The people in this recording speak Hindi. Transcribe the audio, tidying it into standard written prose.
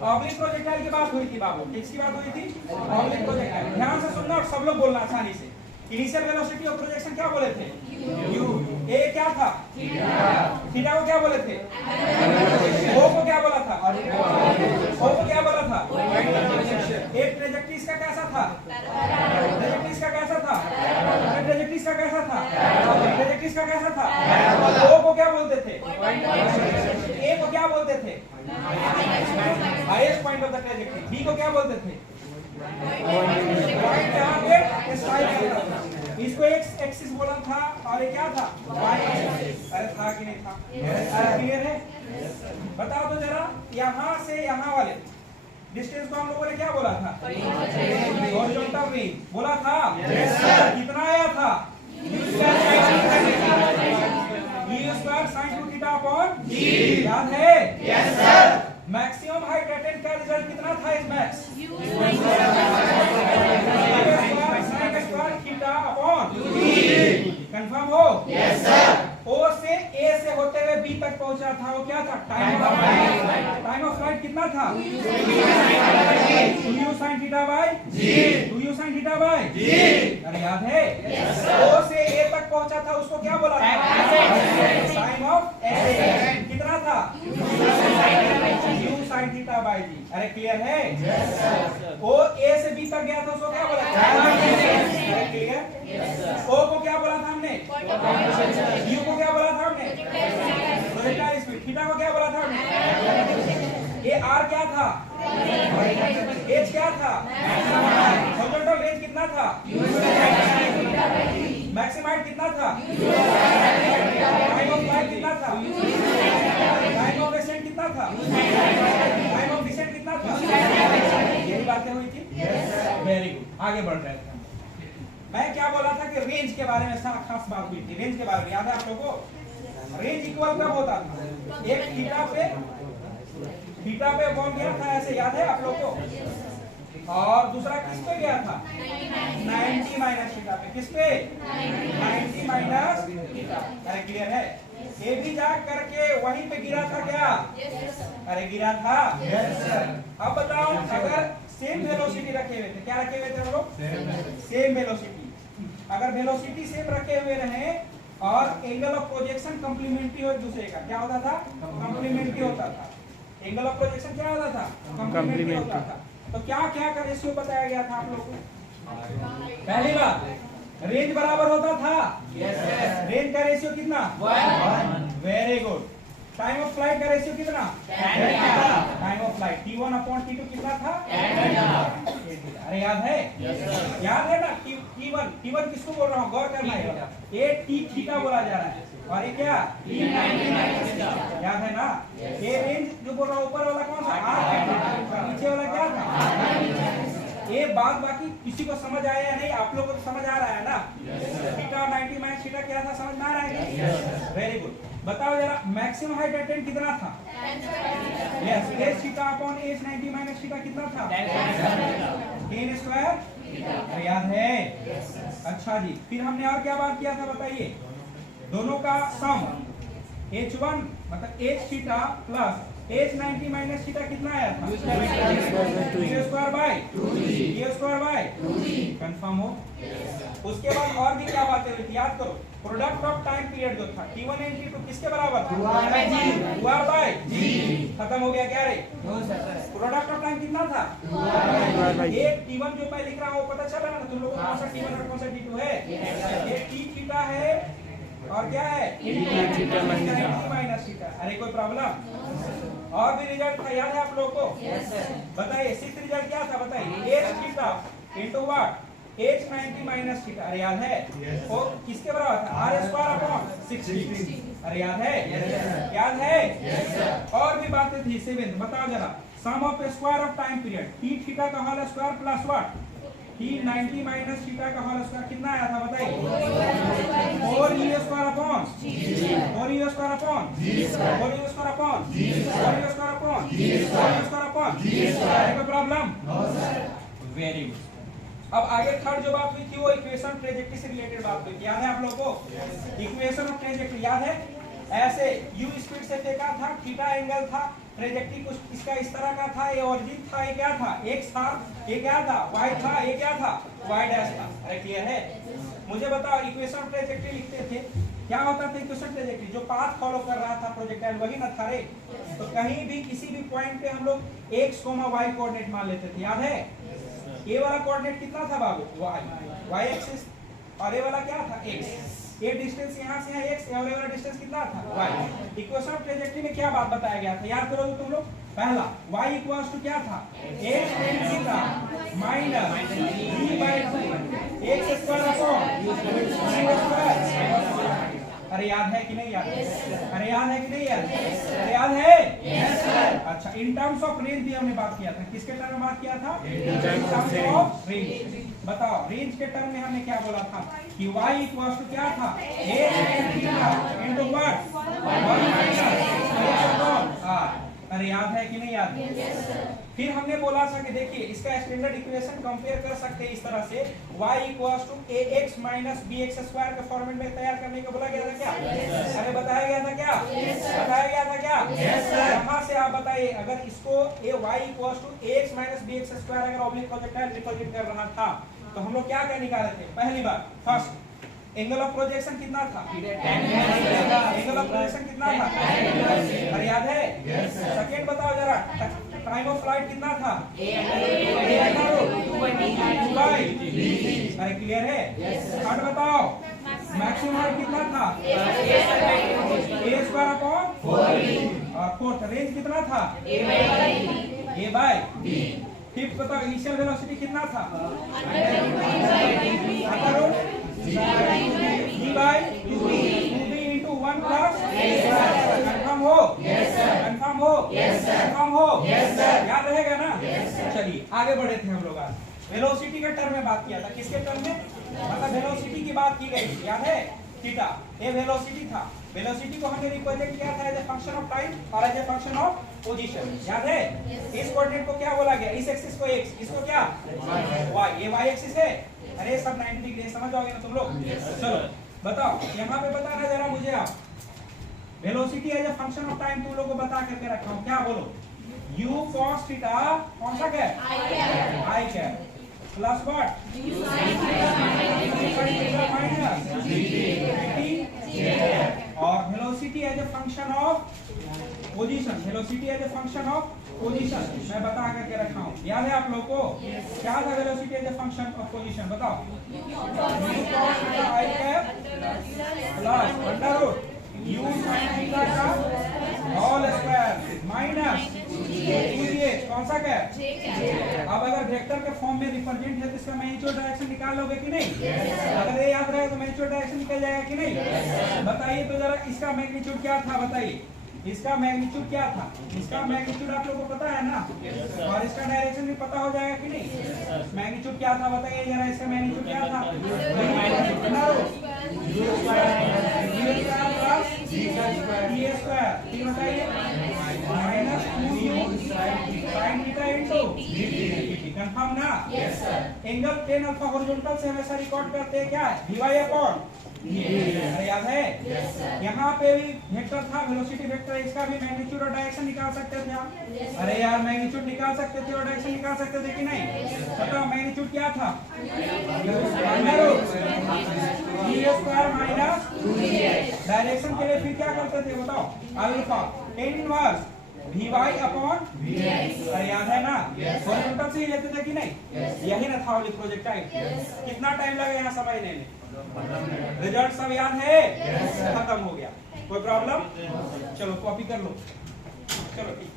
ऑब्लिक प्रोजेक्टाइल की बात हुई थी बाबू, किसकी बात हुई थी? Oblique projectile. ध्यान से सुनना और सब लोग बोलना आसानी से। इनिशियल वेलोसिटी ऑफ प्रोजेक्शन क्या बोले थे? u। ए क्या था? थीटा को क्या बोले थे? ओ को क्या बोला था? ओ को क्या बोला था? एक ट्रेजेक्टरी इसका कैसा था? ट्रेजेक्टरी इसका कैसा था? ट्रेजेक्टरी इसका कैसा था? ट्रेजेक्टरी इसका कैसा था? ओ को क्या बोलते थे? ए को क्या बोलते थे? Highest point of the trajectory. B को क्या बोलते थे? पॉइंट जहां पे स्ट्राइक करता था। इसको एक्स एक्सिस बोला था और ये क्या था? Y axis. अरे था कि नहीं था? क्लियर है? बताओ तो जरा, यहां से यहां वाले डिस्टेंस को हम लोगों ने क्या बोला था? हॉरिजॉन्टल रेंज बोला था। कितना आया था? u square sin 2 theta upon g। याद है? Yes sir. Maximum height attained का रिजल्ट कितना था इस मैक्स? थीटा अपॉन कंफर्म हो? Yes sir. ओ से ए से होते हुए बी तक पहुंचा था, वो क्या था? टाइम ऑफ फ्लाइट कितना था? 2u sin theta by g। 2u sin theta by g। अरे याद है? Yes sir. ओ से ए तक पहुंचा था, उसको क्या बोला था? टाइम ऑफ एक्सेलेरेशन कितना था? u sin theta by g। अरे क्लियर है? Yes sir. ओ ए से बी तक गया था, उसको क्या बोला था? अरे क्लियर? Yes sir. ओ को क्या बोला था हमने? u को क्या बोला था हमने? Projectile speed. थीटा को क्या बोला था हमने? ये r क्या था? h क्या था? हॉरिजॉन्टल रेंज कितना था? मैक्सिमम हाइट कितना था? टाइम ऑफ फ्लाइट कितना था? टाइम ऑफ एसेंट कितना था? टाइम ऑफ डिसेंट कितना था? यही बातें हुई थी। वेरी गुड, आगे बढ़ रहे थे। मैं क्या बोला था कि रेंज के बारे में खास बात हुई थी। रेंज के बारे में याद है आप लोगों को? रेंज इक्वल कब होता था? एक थीटा पे कौन गया था ऐसे, याद है आप लोगों को? और दूसरा किस पे गया था? 90 माइनस थीटा पे। किस पे? 90 माइनस थीटा। अरे क्लियर है? ये भी जा करके वहीं पे गिरा था क्या? अरे गिरा था। अब बताओ, अगर सेम वेलोसिटी रखे हुए थे, क्या रखे हुए थे हम लोग? Same velocity. अगर वेलोसिटी सेम रखे हुए रहे और एंगल ऑफ प्रोजेक्शन कंप्लीमेंट्री हो एक दूसरे का, क्या होता था? कंप्लीमेंट्री होता था। एंगल ऑफ प्रोजेक्शन क्या होता था? कंप्लीमेंट्री होता था। तो क्या क्या का रेशियो बताया गया था आप लोगों को? पहली बात, रेंज बराबर होता था। रेंज का रेशियो कितना? 1। Very good. Time of flight का रेशियो कितना? Time of flight t1 upon t2 कितना था? अरे याद है? याद है ना? t1 किसको बोल रहा हूँ? गौर करना है। ये t थीटा बोला जा रहा है और ये क्या? याद है ना? ये रेंज जो बोल रहा हूँ ऊपर वाला कौन सा? नीचे वाला क्या था? ये बात बाकी किसी को समझ आया या नहीं? आप लोगों को समझ आ रहा है ना? थीटा 90 माइनस थीटा क्या था, समझ में आ रहा है? Very good. बताओ जरा, मैक्सिमम हाइट अटेंड कितना था? Yes, h theta upon h 90 minus theta कितना था? tan square. याद है? अच्छा जी, फिर हमने और क्या बात किया था बताइए? दोनों का सम h1 मतलब h theta plus h 90 minus theta कितना आया था? a square by 2g। Confirm हो? उसके बाद और भी क्या बातें हुई थी याद करो। प्रोडक्ट ऑफ टाइम पीरियड जो था t1 एंड t2 किसके बराबर था? 2r bye g। खत्म हो गया क्या रे? प्रोडक्ट ऑफ टाइम कितना था? ये t1 जो मैं लिख रहा हूँ पता चला ना तुम लोगों को? कौन सा t1 और कौन सा t2 है? ये t थीटा है और क्या है? Minus theta. अरे कोई प्रॉब्लम? और भी रिजल्ट था याद है आप लोगों को? बताइए, सिक्स रिजल्ट क्या था बताइए? h theta into what? h 90 minus theta. अरे याद है? वो किसके बराबर था? r square upon 16। अरे याद है? याद है? और भी बातें थी। 7 बताओ जरा, sum of square of time period t theta का whole square plus what? t 90 minus theta का होल स्क्वायर कितना आया था बताइए? 4u square upon 4u square upon 4u square upon 4u square upon 4u square upon. कोई problem? No sir. Very good. अब आगे थर्ड जो बात हुई थी वो इक्वेशन ट्रेजेक्टरी से रिलेटेड बात हुई थी। याद है आप लोगों को? इक्वेशन ऑफ ट्रेजेक्टरी याद है? ऐसे u स्पीड से फेंका था, थीटा एंगल था, ट्रेजेक्टरी कुछ इसका इस तरह का था, ये ओरिजिन था, ये क्या था, एक्स था, ये क्या था, वाई था, ये क्या था, वाई डैश था। अरे क्लियर है? मुझे बताओ इक्वेशन ट्रेजेक्टरी लिखते थे, क्या होता था इक्वेशन ट्रेजेक्टरी? जो पाथ फॉलो कर रहा था प्रोजेक्टाइल वही ना था रे। तो कहीं भी किसी भी पॉइंट पे हम लोग एक्स कोमा वाई कोऑर्डिनेट मान लेते थे, याद है? ये वाला कोऑर्डिनेट कितना था बाबू? वाई एक्सिस, और ये वाला क्या था, एक्स। ये डिस्टेंस यहाँ से यहाँ x और ये वाला डिस्टेंस कितना था, y। इक्वेशन ऑफ ट्रेजेक्टरी में क्या बात बताया गया था, याद करोगे तुम लोग? पहला y इक्वल्स टू क्या था, x tan theta minus v/2 x square upon u square. अरे याद है कि नहीं याद? अरे याद है कि नहीं याद? अरे याद है? अच्छा, इन टर्म्स ऑफ रेंज भी हमने बात किया था। किसके टर्म में बात किया था? In terms of range. बताओ रेंज के टर्म में हमने क्या बोला था कि y इक्वल्स टू क्या था, a tan theta into what, 1 minus x upon r। अरे याद है कि नहीं याद? फिर हमने बोला था कि देखिए इसका स्टैंडर्ड इक्वेशन कंपेयर कर सकते हैं इस तरह से, y equals to ax minus bx square के फॉर्मेट में तैयार करने को बोला गया था क्या? अरे बताया गया था क्या? बताया गया था क्या? यहाँ से आप बताइए, अगर इसको y equals to ax minus bx square अगर ऑब्लिक प्रोजेक्टाइल रिप्रेजेंट कर रहा था तो हम लोग क्या क्या निकाले थे? पहली बार फर्स्ट एंगल ऑफ प्रोजेक्शन कितना था, एंगल ऑफ प्रोजेक्शन कितना था, अरे याद है? सेकंड बताओ जरा, टाइम ऑफ फ्लाइट कितना था, अरे क्लियर है? थर्ड बताओ मैक्सिमम हाइट कितना था, a स्क्वायर अपॉन 4b, और फोर्थ रेंज कितना था, a बाय b। फिफ्थ बताओ इनिशियल वेलोसिटी कितना था, कंफर्म हो? कंफर्म हो? कंफर्म हो? याद रहेगा ना? चलिए आगे बढ़े थे हम लोग। आज वेलोसिटी के टर्म में बात किया था। किसके टर्म में? मतलब वेलोसिटी की बात की गई थी, याद है? थीटा ये वेलोसिटी था। वेलोसिटी को हमने रिप्रेजेंट किया था as a function of time और as a function of position, याद है? इस कोऑर्डिनेट को क्या बोला गया? इस एक्सिस को x, इसको क्या y, ये y एक्सिस है। अरे सब 90 डिग्री समझ जाओगे ना तुम लोग? चलो बताओ, यहाँ पे बताना जरा मुझे आप, velocity as a function of time तुम लोग को बता करके रखा हूँ, क्या बोलो? u cos थीटा कौन सा क्या है, i क्या है, प्लस व्हाट, और velocity as a function of position, velocity as a function of position मैं बता करके रखा हूँ, याद है आप लोगों को? क्या था velocity as a function of position? बताओ, i cap plus under root u sin theta का होल स्क्वायर माइनस कौन सा क्या? अब अगर वेक्टर के फॉर्म में रिप्रेजेंट है तो इसका मैग्नीट्यूड डायरेक्शन निकाल लोगे कि नहीं? अगर ये याद रहे तो मैग्नीट्यूड डायरेक्शन निकल जाएगा कि नहीं? बताइए तो जरा, इसका मैग्नीट्यूड क्या था बताइए? इसका मैग्नीट्यूड क्या था? इसका मैग्नीट्यूड आप लोगों को पता है ना? और इसका डायरेक्शन भी पता हो जाएगा कि नहीं? मैग्नीट्यूड क्या था बताइए जरा, इसका मैग्नीट्यूड क्या था? कंफर्म ना? एंगल टेन अल्फा हॉरिजॉन्टल से हमेशा रिकॉर्ड करते हैं क्या? dy अपॉन, अरे याद है? यहाँ पे भी वेक्टर था, वेलोसिटी वेक्टर, इसका भी मैग्नीट्यूड और डायरेक्शन निकाल सकते थे आप। अरे यार मैग्नीट्यूड निकाल सकते थे और डायरेक्शन निकाल सकते थे कि नहीं? बताओ मैग्नीट्यूड क्या था? डायरेक्शन के लिए फिर क्या करते थे बताओ? Alpha tan inverse Vy upon अरे याद है ना? हॉरिजॉन्टल से ही लेते थे कि नहीं? यही ना था वाली प्रोजेक्टाइल। कितना टाइम लगा यहाँ समझने में? रिजल्ट सब याद है? खत्म हो गया। कोई प्रॉब्लम? चलो कॉपी कर लो। चलो ठीक।